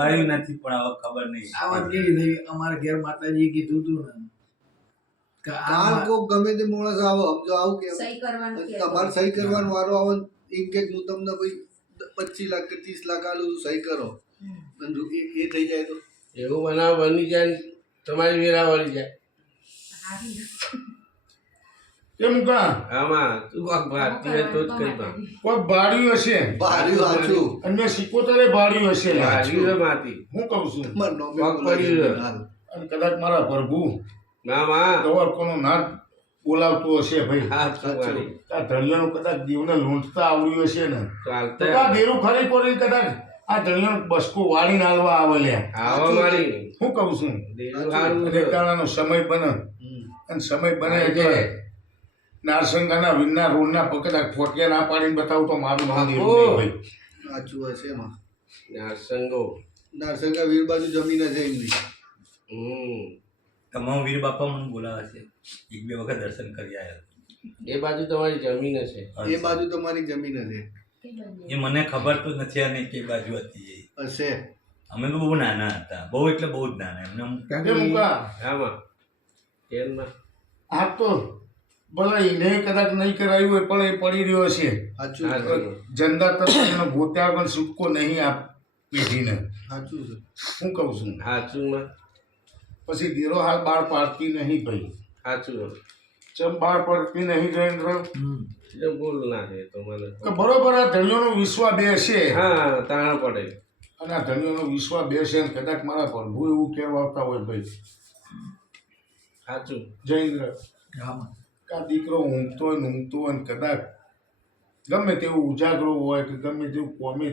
કઈ નથી પણ હવે ખબર નહીં. આ વાત કેવી થઈ? અમારા ઘેર માતાજીએ કીધું તું ને કે આ કો ગમે તે માણસ આવો સમજો આવું કે સહી કરવાનું તમારે સહી કરવાનો વારો આવે એમ કે હું તમને ભાઈ પચીસ લાખ કે ત્રીસ લાખ આલું સહી કરો. પણ એ થઈ જાય તો. એવું બનાવ બની જાય તમારી વેરા વળી જાય કેમ કા આમાં તું કોક ભારતીય તો જ કઈ પણ. કોક ભાડ્યું હશે? ભાર્યું સાચું અને સિકોતરે ભાડ્યું હશે ભાર્યું માતી હું કહું છું? મન નો પડ્યું. અને કદાચ મારા પ્રભુ ના માં દવા કોનું નાક બોલાવતો હશે ભાઈ. હા સાચું આ ધણિયાનું કદાચ દેવને લૂંટતા આવડ્યું હશે ને. ચાલતા. દેરું ખરી કોરી કદાચ. આ ધણિયાનું બસકો વાળીને હાલવા આવે લ્યા આવો મારી હું કહું છું? અને સમય બને. અને સમય બને એટલે. નારસંગાના વિનના રોડના પકડા ફોટિયા ના પાડીને બતાવું તો મારું નામ. નહીં ભાઈ સાચું હશે એમાં. નારસંગો. નારસંગા વીર બાજુ જમીન હશે એમની. હમ. તમામ વીર બાપા મને બોલાવે છે. એક બે વખત દર્શન કરી આવ્યા એ બાજુ તમારી જમીન હશે. એ બાજુ તમારી જમીન હશે. એ મને ખબર તો નથી આને કે બાજુ હતી એ. હશે. અમે તો બહુ નાના હતા. બહુ એટલે બહુ જ નાના એમને હા ટ્રેનમાં આ તો ભલે એને કદાચ નહીં કરાયું હોય પણ એ પડી રહ્યો છે. હા. જનતા તરફ એનો ગોત્યા પણ સુટકો નહીં આપ પેઢીને. સાચું છે. હું કહું છું? સાચું પછી ધીરો હાલ બાર પાડતી નહીં ભાઈ. સાચું ચમ બાર પડતી નહીં જયેન્દ્ર બોલ ના છે તો મને. બરોબર આ ધણીઓનો વિશ્વા બે છે. હા તાણા પડે. અને આ ધણીઓનો વિશ્વા બે છે અને કદાચ મારા પ્રભુ એવું કહેવા આવતા હોય ભાઈ. સાચું. જયેન્દ્ર આમાં. આ દીકરો ઊંઘતો હોય ને ઊંઘતો હોય ને કદાચ ગમે તેવું ઉજાગરો હોય કે ગમે તેવું કોમી